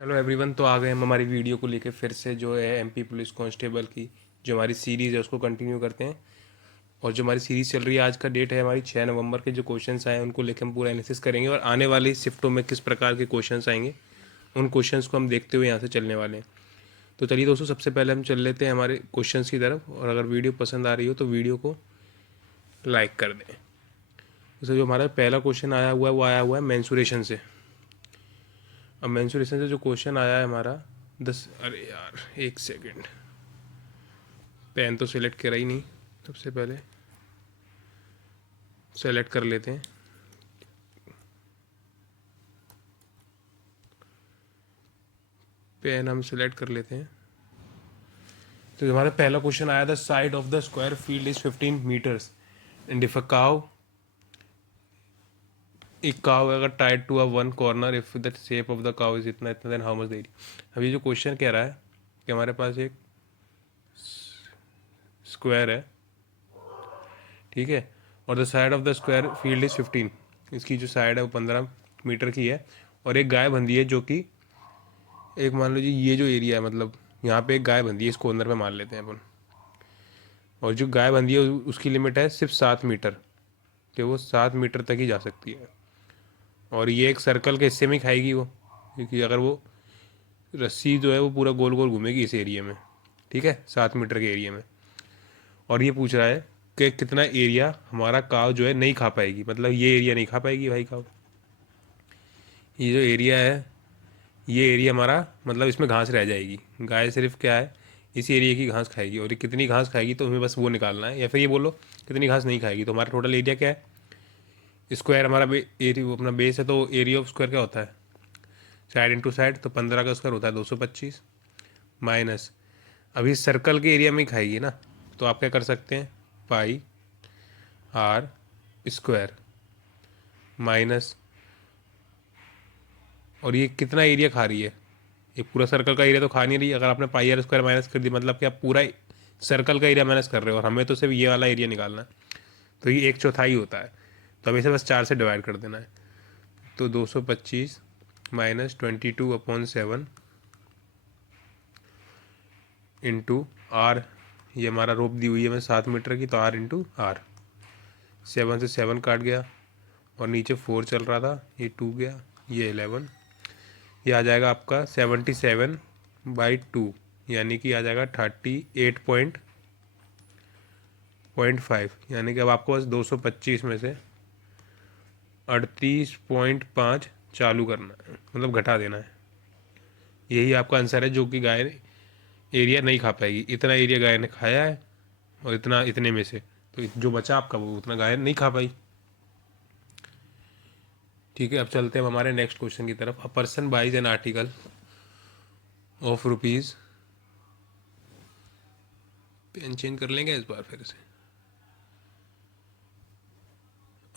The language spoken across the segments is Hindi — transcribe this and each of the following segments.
Hello everyone. तो आ गए हम हमारी वीडियो को लेके फिर से, जो है एमपी पुलिस कांस्टेबल की जो हमारी सीरीज़ है उसको कंटिन्यू करते हैं। और जो हमारी सीरीज़ चल रही है, आज का डेट है हमारी 6 नवंबर के। जो क्वेश्चंस आए हैं उनको लेकर हम पूरा एनालिसिस करेंगे और आने वाली शिफ्टों में किस प्रकार के क्वेश्चंस आएंगे उन क्वेश्चंस को हम देखते हुए यहाँ से चलने वाले हैं। तो चलिए दोस्तों, सबसे पहले हम चल लेते हैं हमारे क्वेश्चंस की तरफ। और अगर वीडियो पसंद आ रही हो तो वीडियो को लाइक कर दें। तो जो हमारा पहला क्वेश्चन आया हुआ है वो आया हुआ है मेंसुरेशन से। अब मेंसुरेशन से जो क्वेश्चन आया है हमारा 10, अरे यार एक सेकेंड, पेन तो सिलेक्ट करा ही नहीं। सबसे पहले सेलेक्ट कर लेते हैं। पेन हम सिलेक्ट कर लेते हैं। तो हमारा पहला क्वेश्चन आया, the side of the square field is 15 metres and if a cow, एक काउ अगर tied to a one corner, if the shape of the cow is इतना इतना, then how much the area. अब ये जो क्वेश्चन कह रहा है कि हमारे पास एक स्क्वायर है, ठीक है, और the side of the square field is 15, इसकी जो साइड है वो 15 मीटर की है। और एक गाय बंधी है जो कि, एक मान लीजिए ये जो एरिया है, मतलब यहाँ पे एक गाय बंधी है, इस कॉर्नर पे मान लेते हैं अपन। और जो गाय बंधी है उसकी लिमिट है सिर्फ 7 मीटर, कि वो 7 मीटर तक ही जा सकती है। और ये एक सर्कल के हिस्से में ही खाएगी वो, क्योंकि अगर वो रस्सी जो है वो पूरा गोल गोल घूमेगी इस एरिया में, ठीक है, 7 मीटर के एरिया में। और ये पूछ रहा है कि कितना एरिया हमारा काव जो है नहीं खा पाएगी, मतलब ये एरिया नहीं खा पाएगी भाई काव। ये जो एरिया है, ये एरिया हमारा, मतलब इसमें घास रह जाएगी। गाय सिर्फ क्या है, इस एरिया की घास खाएगी। और ये कितनी घास खाएगी तो हमें बस वो निकालना है, या फिर ये बोलो कितनी घास नहीं खाएगी। तो हमारा टोटल एरिया क्या है, स्क्वायर हमारा एरिया अपना बेस है, तो एरिया ऑफ स्क्वायर क्या होता है, साइड इंटू साइड, तो 15 का स्क्वायर होता है 225 माइनस, अभी सर्कल के एरिया में ही खाएगी ना, तो आप क्या कर सकते हैं, पाई आर स्क्वायर माइनस, और ये कितना एरिया खा रही है, ये पूरा सर्कल का एरिया तो खा नहीं रही। अगर आपने पाई आर स्क्वायर माइनस कर दी, मतलब कि आप पूरा सर्कल का एरिया माइनस कर रहे हो, और हमें तो सिर्फ ये वाला एरिया निकालना है। तो ये 1/4 होता है, तो अब इसे बस 4 से डिवाइड कर देना है। तो 225 माइनस 22/7 इंटू आर, ये हमारा रोप दी हुई है मैं 7 मीटर की, तो आर इंटू आर, 7 से 7 काट गया, और नीचे 4 चल रहा था, ये 2 गया, ये 11, ये आ जाएगा आपका 77/2, यानी कि आ जाएगा 38.5, यानी कि अब आपको बस 225 में से 38.5 चालू करना है, मतलब घटा देना है। यही आपका आंसर है, जो कि गाय एरिया नहीं खा पाएगी। इतना एरिया गाय ने खाया है, और इतना इतने में से, तो जो बचा आपका वो उतना गाय नहीं खा पाई। ठीक है, अब चलते हैं हमारे नेक्स्ट क्वेश्चन की तरफ। A person buys an article of rupees, pen change कर लेंगे इस बार फिर से।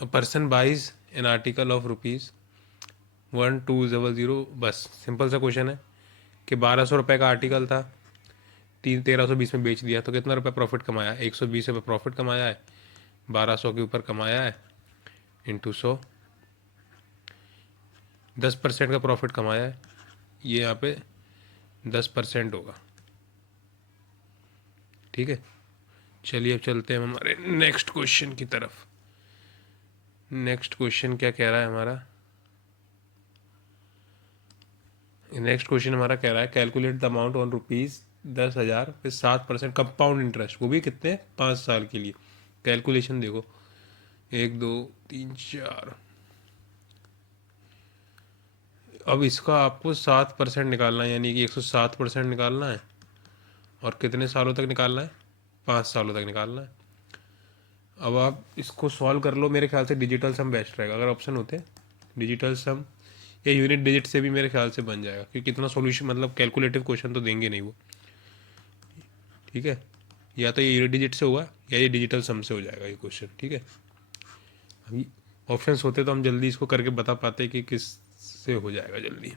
A person buys an article of rupees 1200, बस सिंपल सा क्वेश्चन है कि 1200 रुपये का आर्टिकल था, 1320 में बेच दिया, तो कितना रुपये प्रॉफिट कमाया, 120 रुपये प्रॉफिट कमाया है, 1200 के ऊपर कमाया है, इंटू 100, 10% का प्रॉफिट कमाया है, ये यहाँ पे 10% होगा। ठीक है, चलिए अब चलते हैं हमारे नेक्स्ट क्वेश्चन की तरफ। नेक्स्ट क्वेश्चन क्या कह रहा है हमारा, नेक्स्ट क्वेश्चन हमारा कह रहा है calculate the amount on rupees 10,000 पे 7% कंपाउंड इंटरेस्ट, वो भी कितने, 5 साल के लिए। कैलकुलेशन देखो, 1 2 3 4, अब इसका आपको 7% निकालना है, यानी कि 107% निकालना है। और कितने सालों तक निकालना है, 5 सालों तक निकालना है। अब आप इसको सॉल्व कर लो, मेरे ख्याल से डिजिटल सम बेस्ट रहेगा। अगर ऑप्शन होते डिजिटल सम या यूनिट डिजिट से भी मेरे ख्याल से बन जाएगा, क्योंकि इतना सॉल्यूशन, मतलब कैलकुलेटिव क्वेश्चन तो देंगे नहीं वो। ठीक है, या तो ये यूनिट डिजिट से होगा या ये डिजिटल सम से हो जाएगा ये क्वेश्चन। ठीक है, अभी ऑप्शंस होते तो हम जल्दी इसको करके बता पाते कि किस से हो जाएगा जल्दी।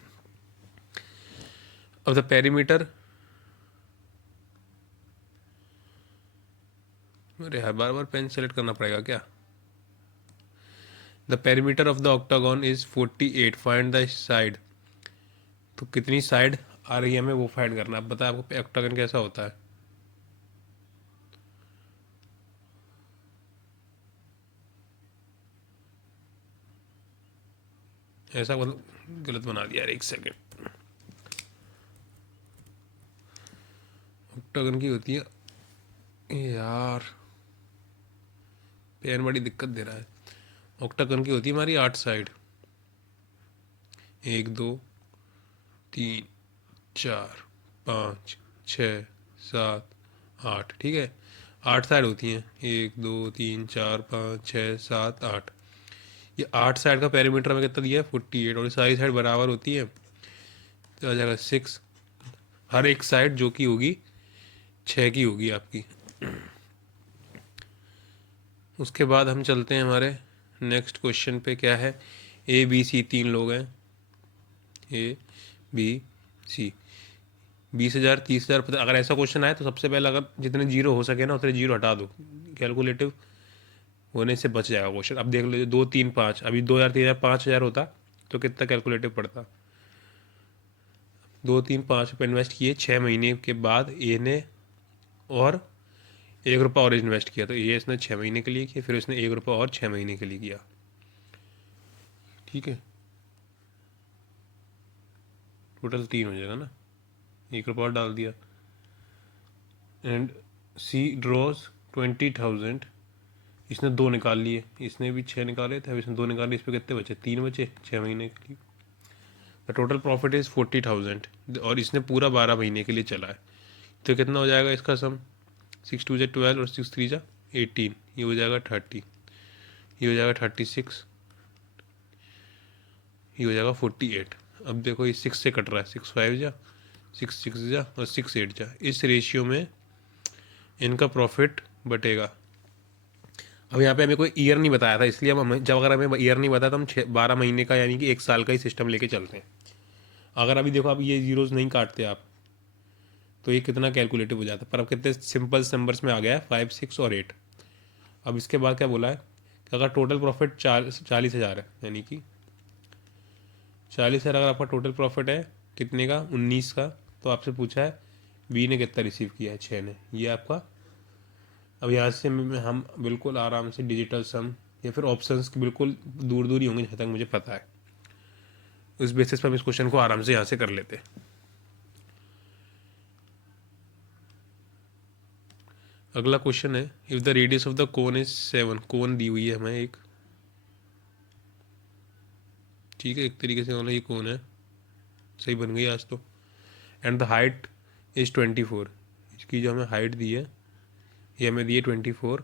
अब द पेरीमीटर, अरे हर बार बार पेन सेलेक्ट करना पड़ेगा क्या। The perimeter of the octagon is 48, find the side तो कितनी साइड आ रही है हमें वो फाइंड करना है। अब बताया आपको ऑक्टागन कैसा होता है। ऐसा मतलब गलत बना दिया यार, एक सेकेंड। ऑक्टागन की होती है यार, पेन बड़ी दिक्कत दे रहा है। ऑक्टागन की होती है हमारी 8 साइड, 1 2 3 4 5 6 7 8, ठीक है। 8 साइड होती हैं, 1 2 3 4 5 6 7 8। ये 8 साइड का पेरीमीटर में कितना दिया है 48, और ये सारी साइड बराबर होती है तो आ जाएगा 6। हर एक साइड जो कि होगी 6 की होगी आपकी। उसके बाद हम चलते हैं हमारे नेक्स्ट क्वेश्चन पे। क्या है, ए बी सी 3 लोग हैं, ए बी सी, 20,000 30,000। पता अगर ऐसा क्वेश्चन आए तो सबसे पहले अगर जितने जीरो हो सके ना उतने जीरो हटा दो, कैलकुलेटिव होने से बच जाएगा क्वेश्चन। अब देख लो 2 3 5, अभी 2,000 3,000 5,000 होता तो कितना कैलकुलेटिव पड़ता। 2 3 5 रुपये इन्वेस्ट किए 6 महीने के बाद ए ने, और 1 रुपया और इन्वेस्ट किया, तो ये इसने 6 महीने के लिए किया, फिर इसने 1 रुपया और 6 महीने के लिए किया, ठीक है। टोटल 3 हो जाएगा ना, 1 रुपया और डाल दिया। एंड सी ड्रॉज 20,000, इसने 2 निकाल लिए, इसने भी 6 निकाले थे, अब इसने 2 निकाले, इस पे कितने बचे 3 बचे 6 महीने के लिए। द टोटल प्रॉफिट इज़ 40,000 और इसने पूरा 12 महीने के लिए चला है। तो कितना हो जाएगा इसका सम, 6 2 12 और 6 3 18, ये हो जाएगा 30, ये हो जाएगा 36, ये हो जाएगा 48। अब देखो ये 6 से कट रहा है, 6 5 जा, 6 6 जा और 6 8 जा, इस रेशियो में इनका प्रॉफिट बटेगा। अब यहाँ पे हमें कोई ईयर नहीं बताया था, इसलिए हम जब अगर हमें ईयर नहीं बताया तो हम 12 महीने का यानी कि 1 साल का ही सिस्टम लेके चलते हैं। अगर अभी देखो आप ये जीरोज नहीं काटते आप तो ये कितना कैलकुलेटिव हो जाता है, पर अब कितने सिंपल नंबर्स में आ गया है 5 6 और 8। अब इसके बाद क्या बोला है कि अगर टोटल प्रॉफिट 40,000 है, यानी कि 40,000 अगर आपका टोटल प्रॉफिट है कितने का 19 का, तो आपसे पूछा है बी ने कितना रिसीव किया है 6 ने, ये आपका। अब यहाँ से हम बिल्कुल आराम से डिजिटल सम या फिर ऑप्शंस के बिल्कुल दूर दूर ही होंगे जहाँ तक मुझे पता है, उस बेसिस पर हम इस क्वेश्चन को आराम से यहाँ से कर लेते हैं। अगला क्वेश्चन है, if the radius of the cone is 7, कोन दी हुई है हमें एक, ठीक है, एक तरीके से मतलब ये कोन है, सही बन गई आज तो। एंड द हाइट इज 24, इसकी जो हमें हाइट दी है ये हमें दी है 24,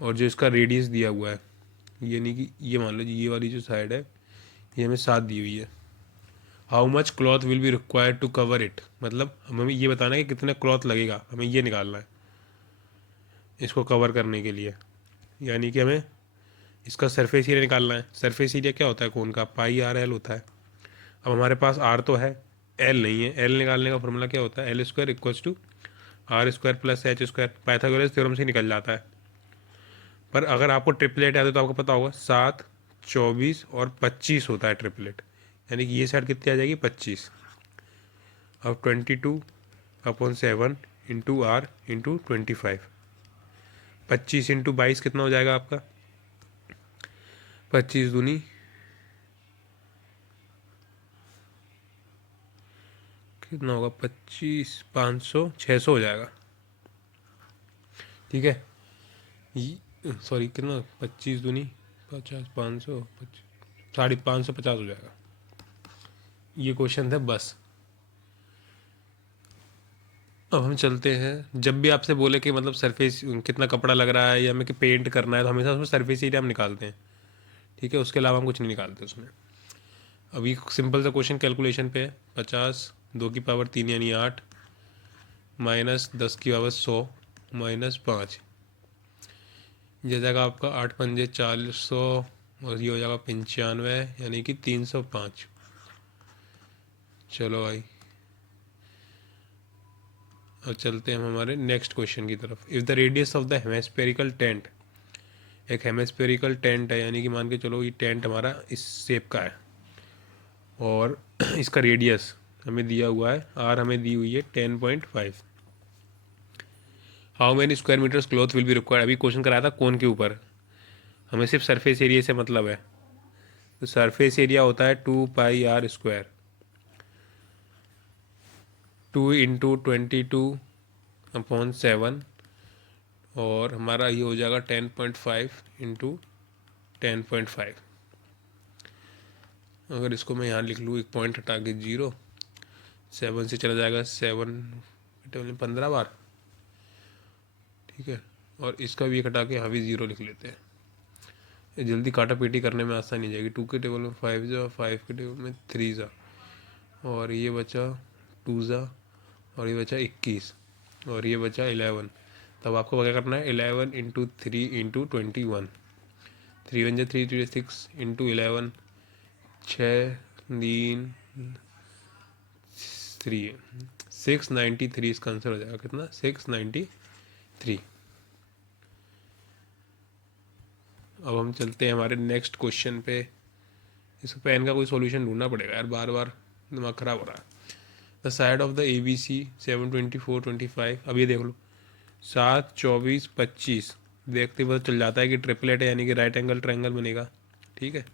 और जो इसका रेडियस दिया हुआ है यानी कि ये मान लो ये वाली जो साइड है ये हमें 7 दी हुई है। How much cloth will be required to cover it, मतलब हमें ये बताना है कि कितना क्लॉथ लगेगा, हमें ये निकालना है इसको कवर करने के लिए। यानी कि हमें इसका सरफेस एरिया निकालना है। सरफेस एरिया क्या होता है कोन का, पाई आर एल होता है। अब हमारे पास आर तो है, एल नहीं है। एल निकालने का फॉर्मूला क्या होता है, L square equals to R square plus H square, Pythagoras theorem से निकल जाता है। पर अगर आपको ट्रिपलेट याद है तो आपको पता होगा 7 24 और 25 होता है ट्रिपलेट, यानी कि ये साइड कितनी आ जाएगी 25। अब 22/7 इंटू आर इंटू 25, 25 × 22 कितना हो जाएगा आपका, 25 दूनी कितना होगा 25 500 600 हो जाएगा, ठीक है। सॉरी कितना 25 दूनी 50 500 550 हो जाएगा। ये क्वेश्चन था बस। अब हम चलते हैं, जब भी आपसे बोले कि मतलब सरफेस कितना कपड़ा लग रहा है या हमें कि पेंट करना है तो हमेशा उसमें सरफेस एरिया हम निकालते हैं, ठीक है, उसके अलावा हम कुछ नहीं निकालते उसमें। अभी सिंपल सा क्वेश्चन कैलकुलेशन पे है, 50 2 की पावर 3 यानी 8 माइनस 10 की पावर 100 माइनस 5, ये जाएगा आपका 8 पंजे 400 और ये हो जाएगा 95 यानी कि 305। चलो भाई अब चलते हैं हम हमारे नेक्स्ट क्वेश्चन की तरफ। If the radius of the hemispherical tent, एक हेमिस्फेरिकल टेंट है यानी कि मान के चलो ये टेंट हमारा इस शेप का है, और इसका रेडियस हमें दिया हुआ है, आर हमें दी हुई है 10.5। How many square metres cloth will be required, अभी क्वेश्चन कराया था कौन के ऊपर, हमें सिर्फ सरफेस एरिया से मतलब है। तो सरफेस एरिया होता है 2 πr², 2 × 22/7, और हमारा ये हो जाएगा 10.5 × 10.5। अगर इसको मैं यहाँ लिख लूँ, एक पॉइंट हटा के 0, 7 से चला जाएगा 7, 15 बार, ठीक है। और इसका भी एक हटा के यहाँ भी 0 लिख लेते हैं, ये जल्दी काटा पीटी करने में आसानी हो जाएगी। 2 के टेबल में 5 जा, 5 के टेबल में 3 जा, और ये बचा 2 जा, और ये बचा 21, और ये बचा 11। तब आपको क्या करना है, 11 × 3 × 21, 3 1 जा 3, 3 6 × 11, 6 3 3 693, इसका आंसर हो जाएगा कितना, 693। अब हम चलते हैं हमारे नेक्स्ट क्वेश्चन पे। इस पेन का कोई सॉल्यूशन ढूंढना पड़ेगा यार, बार बार दिमाग ख़राब हो रहा है। The side of the A B C 7 24 25, अब ये देख लो 7 24 25, देखते पता चल जाता है कि ट्रिपलेट है, यानी कि राइट एंगल ट्रायंगल बनेगा, ठीक है।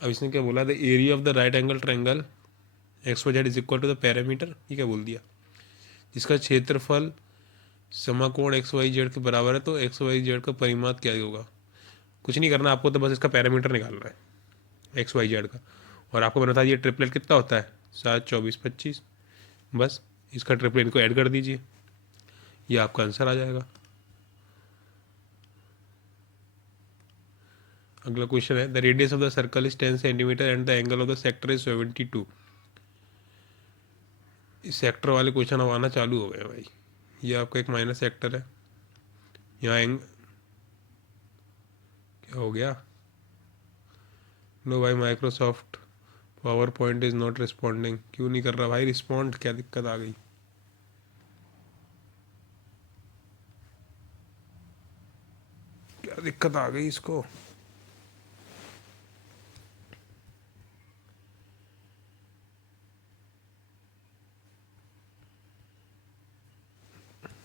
अब इसने क्या बोला, the area of the right angle triangle X Y Z is equal to the parameter, ये क्या बोल दिया, जिसका क्षेत्रफल समकोण एक्स वाई जेड के बराबर है, तो एक्स वाई जेड का परिमाप क्या होगा। कुछ नहीं करना आपको, तो बस इसका पैरामीटर निकालना है एक्स वाई जेड का। और आपको मैंने बताया ये ट्रिपलेट कितना होता है, 7 24 25, बस इसका ट्रिपलेट को ऐड कर दीजिए, ये आपका आंसर आ जाएगा। अगला क्वेश्चन है, the radius of the circle is 10 centimetre and the angle of the sector is 72। इस सेक्टर वाले क्वेश्चन अब आना चालू हो गए भाई। ये आपका एक माइनस सेक्टर है, यहाँ क्या हो गया, नो भाई Microsoft power point is not responding, क्यों नहीं कर रहा भाई रिस्पॉन्ड, क्या दिक्कत आ गई। क्या दिक्कत आ गई इसको,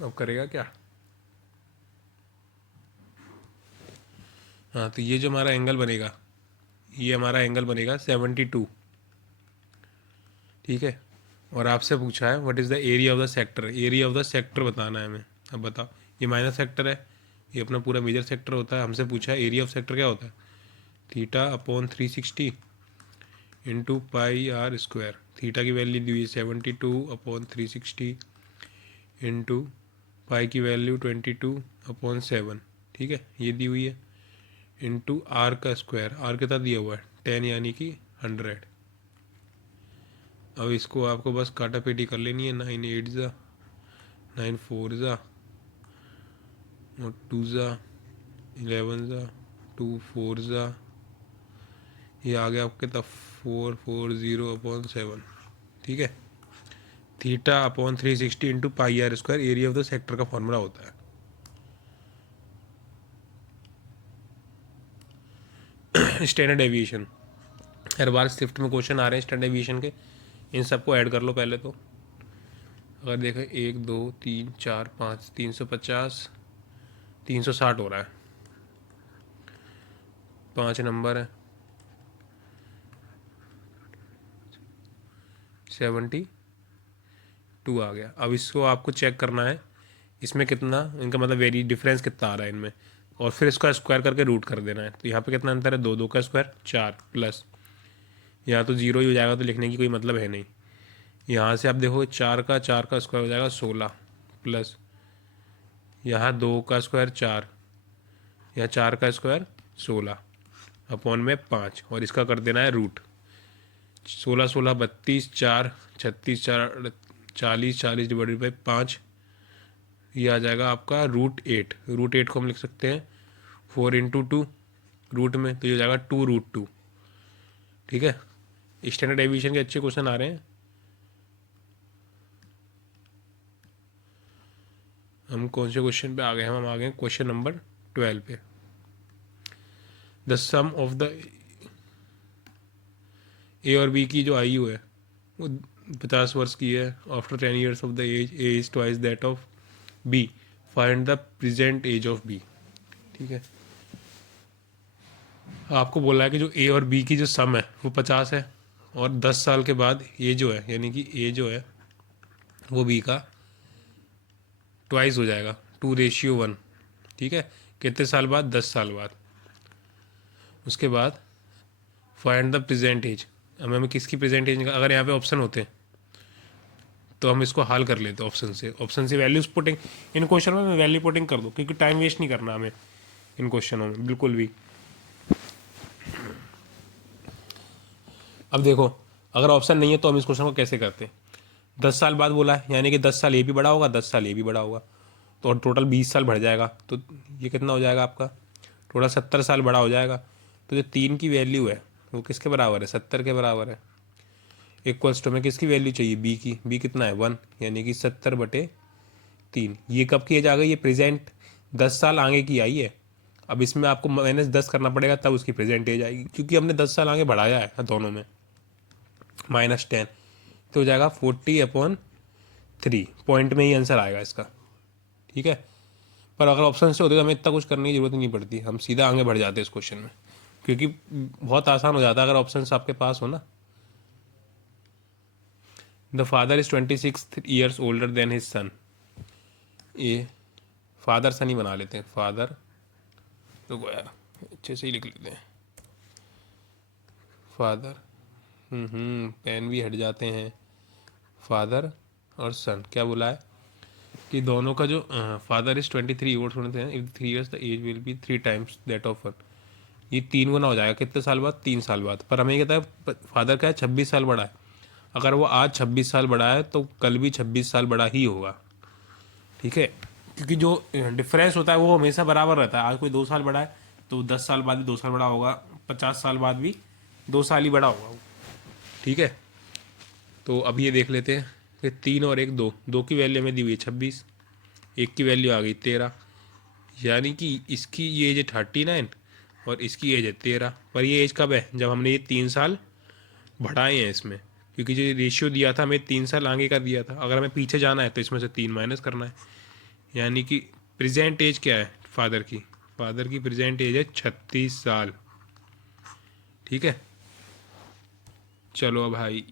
अब करेगा क्या। हाँ तो ये जो हमारा एंगल बनेगा, ये हमारा एंगल बनेगा 72, ठीक है। और आपसे पूछा है what is the area of the sector, area of the sector बताना है हमें। अब बताओ, ये माइनस सेक्टर है, ये अपना पूरा मेजर सेक्टर होता है, हमसे पूछा है एरिया ऑफ सेक्टर क्या होता है, θ/360 इंटू πr²। थीटा की वैल्यू दी हुई है 72/360 इंटू पाई की वैल्यू 22/7, ठीक है, ये दी हुई है, इंटू आर का स्क्वायर, आर कितना दिया हुआ है 10, यानी कि 100। अब इसको आपको बस काटा पेटी कर लेनी है, 9 8 जा, 9 4 जा, और 2 जा, 11 जा, 2 4 जा, ये आ गया आपके तब 440/7, ठीक है। θ/360 into πr² area of the sector का फॉर्मूला होता है। स्टैंडर्ड डेविएशन, हर बार शिफ्ट में क्वेश्चन आ रहे हैं स्टैंडर्ड डेविएशन के, इन सबको ऐड कर लो पहले तो। अगर देखें 1 2 3 4 5, 350 360 हो रहा है, 5 नंबर है, 72 आ गया। अब इसको आपको चेक करना है इसमें कितना, इनका मतलब वेरी डिफरेंस कितना आ रहा है इनमें, और फिर इसका स्क्वायर करके रूट कर देना है। तो यहाँ पे कितना अंतर है, 2 2 का स्क्वायर 4, प्लस यहाँ तो 0 ही हो जाएगा, तो लिखने की कोई मतलब है नहीं। यहाँ से आप देखो 4 का स्क्वायर हो जाएगा 16, प्लस यहाँ 2 का स्क्वायर 4, यहाँ 4 का स्क्वायर 16 अपॉन में 5, और इसका कर देना है रूट। 16 16 32, 4 36, 4 40, 40 डिवाइडेड बाई 5, ये आ जाएगा आपका √8। √8 को हम लिख सकते हैं 4 × 2 रूट में, तो ये हो जाएगा 2√2, ठीक है। स्टैंडर्ड डेविएशन के अच्छे क्वेश्चन आ रहे हैं। हम कौन से क्वेश्चन पे आ गए, हम आ गए क्वेश्चन नंबर 12 पे। The sum of the A और बी की जो आयु है वो 50 वर्ष की है। After 10 years of the age, A is twice that of B, find the present age of B. ठीक है, आपको बोला है कि जो ए और बी की जो सम है वो 50 है, और 10 साल के बाद ए जो है, यानी कि ए जो है वो बी का ट्वाइस हो जाएगा, 2:1। ठीक है, कितने साल बाद? 10 साल बाद। उसके बाद फाइंड द प्रेजेंट एज। अब हमें किसकी प्रेजेंट एज, अगर यहाँ पे ऑप्शन होते तो हम इसको हल कर लेते ऑप्शन से वैल्यूज पुटिंग। इन क्वेश्चन में वैल्यू पुटिंग कर दो, क्योंकि टाइम वेस्ट नहीं करना हमें इन क्वेश्चनों में बिल्कुल भी। अब देखो, अगर ऑप्शन नहीं है तो हम इस क्वेश्चन को कैसे करते हैं? 10 साल बाद बोला है, यानी कि 10 साल ये भी बड़ा होगा, 10 साल ये भी बड़ा होगा, तो और टोटल 20 साल बढ़ जाएगा। तो ये कितना हो जाएगा आपका? टोटल 70 साल बड़ा हो जाएगा। तो जो 3 की वैल्यू है वो किसके बराबर है? 70 के बराबर है। इक्वल्स टू में किसकी वैल्यू चाहिए? बी की। बी कितना है? 1, यानी कि 70/3। ये कब की एज आ गई? ये प्रेजेंट 10 साल आगे की आई है। अब इसमें आपको -10 करना पड़ेगा, तब उसकी प्रेजेंट एज आएगी, क्योंकि हमने 10 साल आगे बढ़ाया है दोनों में। -10 तो हो जाएगा 40/3। पॉइंट में ही आंसर आएगा इसका। ठीक है, पर अगर ऑप्शन से होते तो हमें इतना कुछ करने की जरूरत नहीं पड़ती, हम सीधा आगे बढ़ जाते इस क्वेश्चन में, क्योंकि बहुत आसान हो जाता है अगर ऑप्शन आपके पास हो ना। The father is 26 years older than his son. ये फादर सन ही बना लेते हैं, फादर तो यार अच्छे से ही लिख लेते हैं, फादर। पेन भी हट जाते हैं। फादर और सन क्या बोला है कि दोनों का जो फादर इज 23 ईयर्स होते हैं, if 3 years the age will be 3 times that of one. ये 3 गुना हो जाएगा कितने साल बाद? 3 साल बाद। पर हमें ये कहता है फादर का है 26 साल बड़ा है, अगर वो आज 26 साल बड़ा है तो कल भी 26 साल बड़ा ही होगा। ठीक है, क्योंकि जो डिफरेंस होता है वो हमेशा बराबर रहता है। आज कोई 2 साल बड़ा है तो 10 साल बाद भी 2 साल बड़ा होगा, 50 साल बाद भी 2 साल ही बड़ा होगा वो। ठीक है, तो अब ये देख लेते हैं कि 3 और 1, 2, 2 की वैल्यू हमें दी हुई है 26, 1 की वैल्यू आ गई 13, यानी कि इसकी ये एज है 39 और इसकी एज है 13। पर ये एज कब है? जब हमने ये 3 साल बढ़ाए हैं इसमें, क्योंकि जो रेशियो दिया था हमें 3 साल आगे का दिया था। अगर हमें पीछे जाना है तो इसमें से 3 माइनस करना है, यानी कि प्रेजेंट एज क्या है फादर की? फादर की प्रेजेंट एज है 36 साल। ठीक है, चलो भाई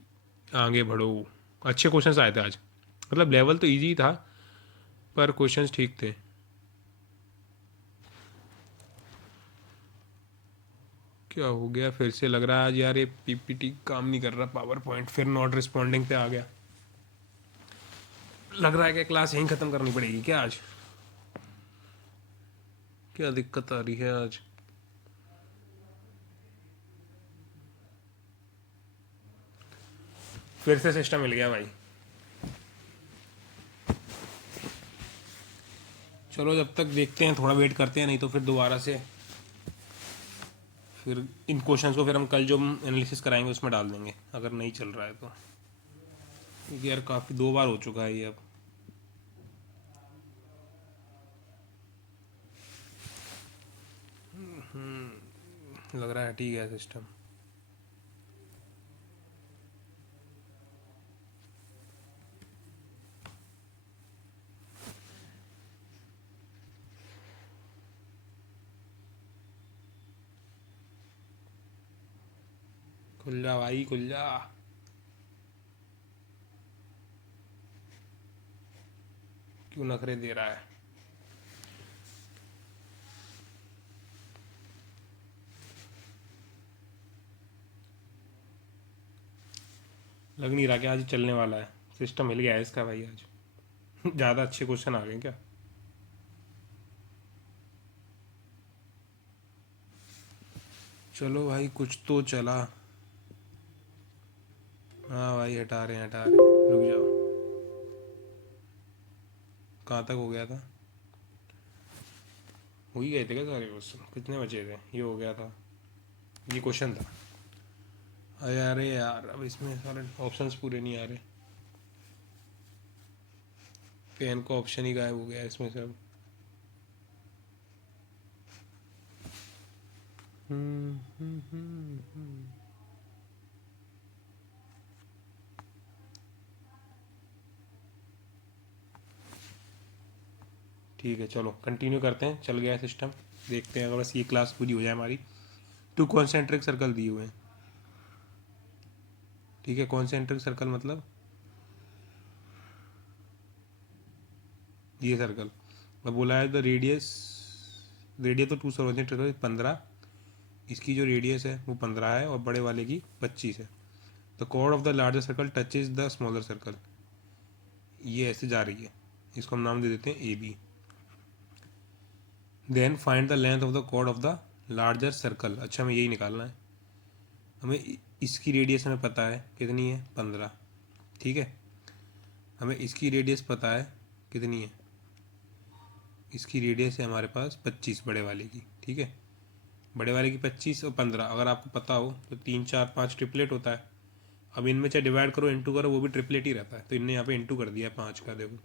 आगे बढ़ो। अच्छे क्वेश्चंस आए थे आज, मतलब लेवल तो इजी था पर क्वेश्चंस ठीक थे। क्या हो गया फिर से? लग रहा है आज यार ये पीपीटी काम नहीं कर रहा, पावर पॉइंट फिर नॉट रिस्पॉन्डिंग पे आ गया। लग रहा है कि क्लास यहीं ख़त्म करनी पड़ेगी क्या आज? क्या दिक्कत आ रही है आज? फिर से सिस्टम मिल गया भाई। चलो जब तक देखते हैं, थोड़ा वेट करते हैं, नहीं तो फिर दोबारा से फिर इन क्वेश्चंस को फिर हम कल जो एनालिसिस कराएंगे उसमें डाल देंगे, अगर नहीं चल रहा है तो। क्योंकि यार काफ़ी 2 बार हो चुका है ये अब। लग रहा है ठीक है सिस्टम। खुल जा भाई, खुल जा। क्यों नखरे दे रहा है? लग नहीं रहा कि आज चलने वाला है। सिस्टम मिल गया है इसका भाई आज। ज़्यादा अच्छे क्वेश्चन आ गए क्या? चलो भाई कुछ तो चला। हाँ भाई हटा रहे हैं, हटा रहे हैं, रुक जाओ। कहाँ तक हो गया था? हो ही गए थे क्या सारे क्वेश्चन? कितने बचे थे? ये हो गया था, ये क्वेश्चन था। अरे अरे यार अब इसमें सारे ऑप्शंस पूरे नहीं आ रहे। पेन का ऑप्शन ही गायब हो गया इसमें से अब। ठीक है, चलो कंटिन्यू करते हैं। चल गया सिस्टम, देखते हैं अगर बस ये क्लास पूरी हो जाए हमारी। 2 कॉन्सेंट्रिक सर्कल दिए हुए हैं। ठीक है, कॉन्सेंट्रिक सर्कल मतलब ये सर्कल। अब बोला है द रेडियस, रेडियस तो 2 कॉन्सेंट्रिक सर्कल 15, इसकी जो रेडियस है वो 15 है और बड़े वाले की 25 है। The chord of the larger circle touches the smaller circle, ये ऐसे जा रही है, इसको हम नाम दे देते हैं A B. Then find the length of the chord of the larger circle. अच्छा, हमें यही निकालना है। हमें इसकी रेडियस हमें पता है कितनी है, 15। ठीक है, हमें इसकी रेडियस पता है कितनी है, इसकी रेडियस है हमारे पास 25 बड़े वाले की। ठीक है, बड़े वाले की 25 और 15 अगर आपको पता हो तो 3 4 5 ट्रिपलेट होता है। अब इनमें चाहे डिवाइड करो इंटू करो वो भी ट्रिपलेट ही रहता है, तो इनने यहाँ पे इंटू कर दिया 5 का। देखो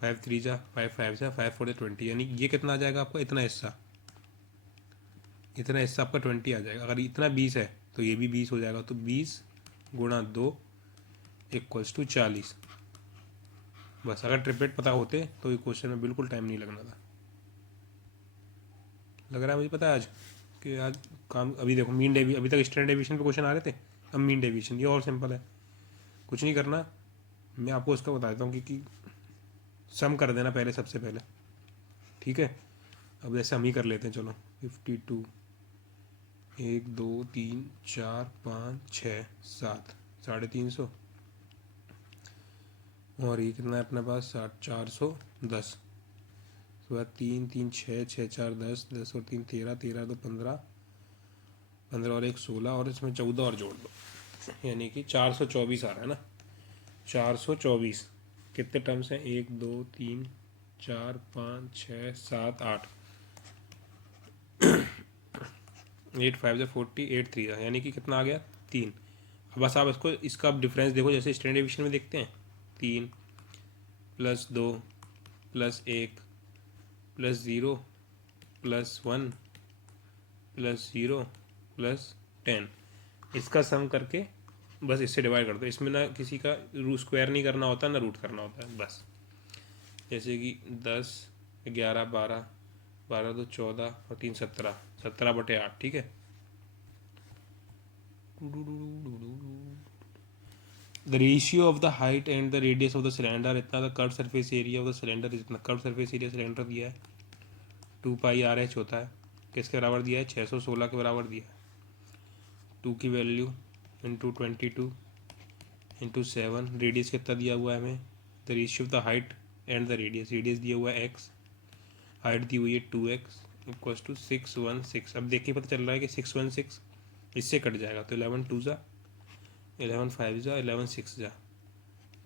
5 3 जा 5 5 जा 5 4 20, यानी ये कितना आ जाएगा आपका, इतना हिस्सा, इतना हिस्सा आपका 20 आ जाएगा। अगर इतना 20 है तो ये भी 20 हो जाएगा, तो 20 गुणा 2 इक्वल्स टू 40। बस अगर ट्रिपलेट पता होते तो ये क्वेश्चन में बिल्कुल टाइम नहीं लगना था। लग रहा है मुझे पता है आज कि आज काम। अभी देखो मीन डेवी, अभी तक स्टैंडर्ड डेविएशन पे क्वेश्चन आ रहे थे, अब मीन डेविएशन। ये और सिंपल है, कुछ नहीं करना। मैं आपको इसका बता देता हूँ कि सम कर देना पहले, सबसे पहले। ठीक है, अब जैसे हम ही कर लेते हैं। चलो 52, 1 2 3 4 5 6 7, 350। और ये कितना है अपने पास, 410। उसके बाद 3 3 6 6 4 10, 10 और 3 13, 13 2 15, 15 और 1 16, और इसमें 14 और जोड़ दो, यानी कि 424 आ रहा है ना। 424 कितने टर्म्स हैं, 1 2 3 4 5 6 7 8, 8 5 से 40, 8 3, यानी कि कितना आ गया, 3। अब बस आप इसको, इसका आप डिफरेंस देखो, जैसे स्टैंडर्ड डिवीजन में देखते हैं, 3 + 2 + 1 + 0 + 1 + 0 + 10, इसका सम करके बस इससे डिवाइड कर दो। इसमें ना किसी का स्क्वायर नहीं करना होता, ना रूट करना होता है। बस जैसे कि 10 11 12, 12 2 14 और 3 17, 17/8। ठीक है, the ratio of the height and the radius of the cylinder इतना, the curve surface area of the cylinder इतना। कर्व सरफेस एरिया सिलेंडर दिया है 2πRh होता है, किसके बराबर दिया है, 616 के बराबर दिया है। 2 की वैल्यू इंटू 22 इंटू 7, रेडियस कितना दिया हुआ है हमें, the ratio of the height and the radius, radius दिया हुआ है x, हाइट दी हुई है 2x इक्वल्स टू 616। अब देखिए पता चल रहा है कि 616 इससे कट जाएगा, तो 11 2 जा 11 5 जा 11 6 जा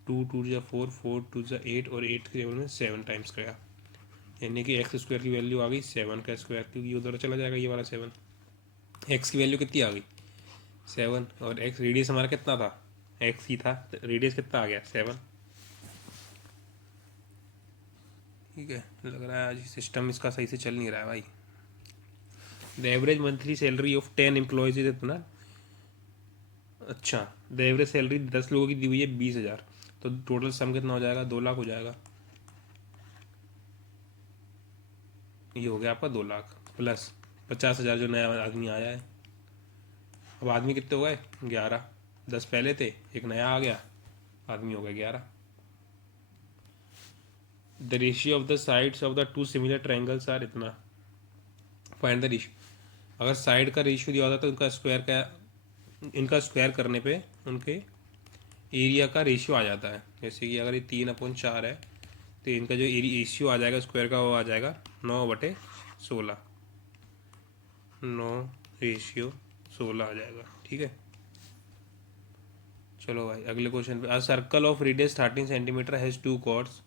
2 2 जा 4 4 2 जा 8, और 8 के टेबल में 7 टाइम्स गया, यानी कि एक्स स्क्वायर की वैल्यू आ गई 7 का स्क्वायर, क्योंकि ये उधर चला जाएगा ये वाला 7। एक्स की वैल्यू कितनी आ गई, 7, और एक्स रेडियस हमारा कितना था, एक्स ही था, रेडियस कितना आ गया, 7। ठीक है, लग रहा है आज सिस्टम इसका सही से चल नहीं रहा है भाई। The average monthly salary of 10 employees is इतना। अच्छा, द एवरेज सैलरी 10 लोगों की दी हुई है 20,000, तो टोटल सम कितना हो जाएगा, 2 लाख हो जाएगा। ये हो गया आपका 2 लाख प्लस 50,000 जो नया आदमी आया है। अब आदमी कितने हो गए, 11, 10 पहले थे, एक नया आ गया, आदमी हो गए 11। The ratio of the sides of the 2 similar triangles are इतना। फाइंड द रेशियो, अगर साइड का रेशियो दिया होता तो उनका स्क्वायर का, इनका स्क्वायर करने पे उनके एरिया का रेशियो आ जाता है। जैसे कि अगर ये 3/4 है तो इनका जो रेशियो आ जाएगा स्क्वायर का, वो आ जाएगा 9/16, 9/16 आ जाएगा। ठीक है, चलो भाई अगले क्वेश्चन पे। A circle of radius 13 centimetre has 2 chords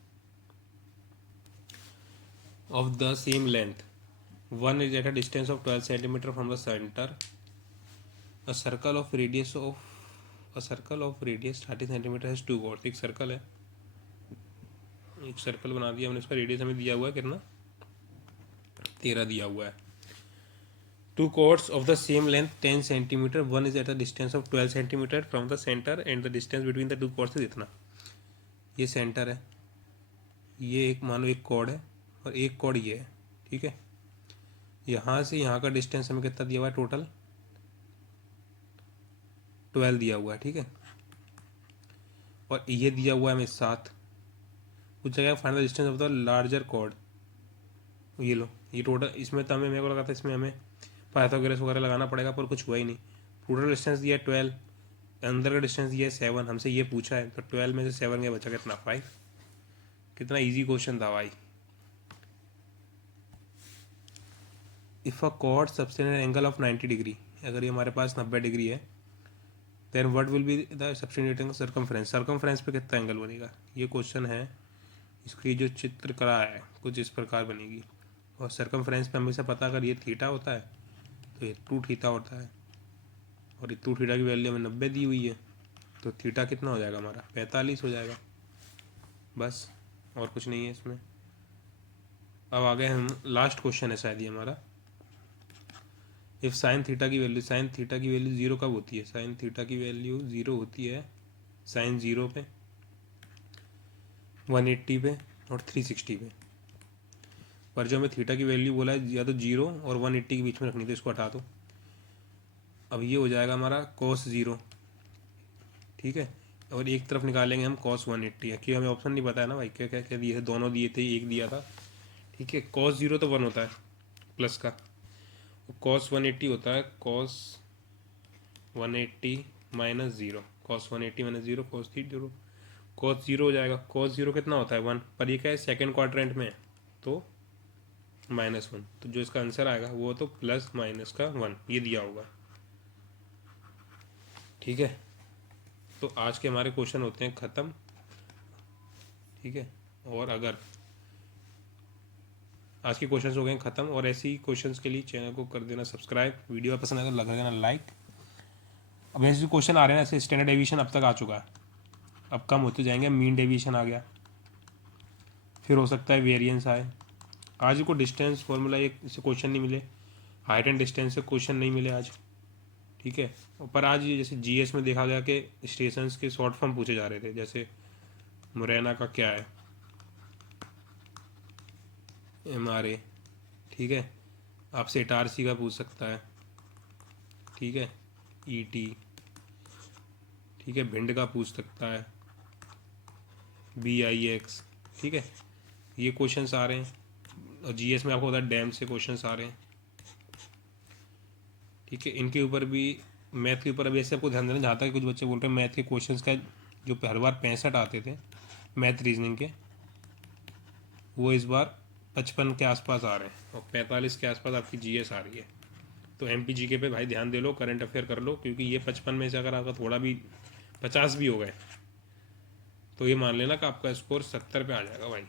of the same length. One is at a distance of 12 centimeter from the center. A circle of radius 13 centimeter has 2 chords. एक सर्कल है, एक सर्कल बना दिया हमने, इसका रेडियस हमें दिया हुआ है कितना, 13 दिया हुआ है। 2 chords of the same length 10 centimeter. One is at a distance of 12 centimeter from the center and the distance between the 2 chords is इतना। ये सेंटर है, ये एक मानो एक कॉर्ड है, और एक कॉर्ड ये है, ठीक है। यहाँ से यहाँ का डिस्टेंस हमें कितना दिया हुआ है, टोटल 12 दिया हुआ है, ठीक है। और ये दिया हुआ है हमें 7। कुछ जगह final distance of the larger chord, ये लो, ये टोटल इसमें तो हमें, मेरे को लगा था इसमें हमें पाइथागोरस वगैरह लगाना पड़ेगा, पर कुछ हुआ ही नहीं। टोटल डिस्टेंस दिया है 12, अंदर का डिस्टेंस दिया है 7, हमसे ये पूछा है, तो 12 में से 7 गया, बचा कितना 5। कितना इजी क्वेश्चन था भाई। If a chord subtend an angle of 90 degree, अगर ये हमारे पास 90 डिग्री है, then what will be the subtending circumference, circumference पे कितना एंगल बनेगा, ये क्वेश्चन है। इसकी जो चित्र करा है कुछ इस प्रकार बनेगी, और सर्कमफ्रेंस पे हमेशा पता, अगर ये थीटा होता है तो ये 2 थीटा होता है, और ये 2 थीटा की वैल्यू हमें 90 दी हुई है, तो थीटा कितना हो जाएगा हमारा, 45 हो जाएगा। बस, और कुछ नहीं है इसमें। अब आगे हम, लास्ट क्वेश्चन है शायद ये हमारा। इफ साइन थीटा की वैल्यू, साइन थीटा की वैल्यू 0 कब होती है, साइन थीटा की वैल्यू 0 होती है साइन 0 पे, 180 पे और 360 पे। पर जो हमें थीटा की वैल्यू बोला है, या तो 0 और 180 के बीच में रखनी, तो इसको हटा दो। अब ये हो जाएगा हमारा cos 0, ठीक है। और एक तरफ निकालेंगे हम cos 180 है, क्योंकि हमें ऑप्शन नहीं पता है ना भाई, क्या क्या क्या दिए थे, दोनों दिए थे, एक दिया था, ठीक है। cos 0 तो 1 होता है प्लस का, cos 180 होता है cos 180 minus 0, cos 180 minus 0 cos 0, cos 0 हो जाएगा। cos 0 कितना होता है 1, पर ये क्या है सेकेंड क्वाड्रेंट में है, तो -1, तो जो इसका आंसर आएगा वो तो प्लस माइनस का 1 ये दिया होगा, ठीक है। तो आज के हमारे क्वेश्चन होते हैं ख़त्म, ठीक है। और अगर आज के क्वेश्चंस हो गए ख़त्म, और ऐसे ही क्वेश्चंस के लिए चैनल को कर देना सब्सक्राइब, वीडियो पसंद आए तो लगा देना लाइक। अब ऐसे क्वेश्चन आ रहे हैं ना, ऐसे स्टैंडर्ड डेविएशन अब तक आ चुका है, अब कम होते जाएंगे, मीन डेविएशन आ गया, फिर हो सकता है वेरिएंस आए। आज को डिस्टेंस फॉर्मूला एक से क्वेश्चन नहीं मिले, हाइट एंड डिस्टेंस से क्वेश्चन नहीं मिले आज, ठीक है। पर आज जैसे जीएस में देखा गया कि स्टेशंस के शॉर्ट फॉर्म पूछे जा रहे थे, जैसे मुरैना का क्या है, MRA, ठीक है। आपसे इटारसी का पूछ सकता है, ठीक है, ET, ठीक है, भिंड का पूछ सकता है, BIX, ठीक है। ये क्वेश्चंस आ रहे हैं, और जीएस में आपको पता है डैम से क्वेश्चंस आ रहे हैं, ठीक है। इनके ऊपर भी, मैथ के ऊपर अभी ऐसे आपको ध्यान देना, जहाँ तक कुछ बच्चे बोल रहे हैं मैथ के क्वेश्चंस का जो हर बार 65 आते थे मैथ रीजनिंग के, वो इस बार 55 के आसपास आ रहे हैं, और 45 के आसपास आपकी जीएस आ रही है। तो MPGK पे भाई ध्यान दे लो, करंट अफेयर कर लो, क्योंकि ये 55 में से अगर आपका थोड़ा भी 50 भी हो गए, तो ये मान लेना कि आपका स्कोर 70 पे आ जाएगा भाई,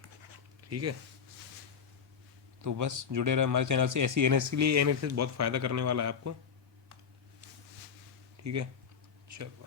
ठीक है। तो बस जुड़े रहे हमारे चैनल से, ऐसी एनएस के लिए, एनएस बहुत फ़ायदा करने वाला है आपको, ठीक है। चलो।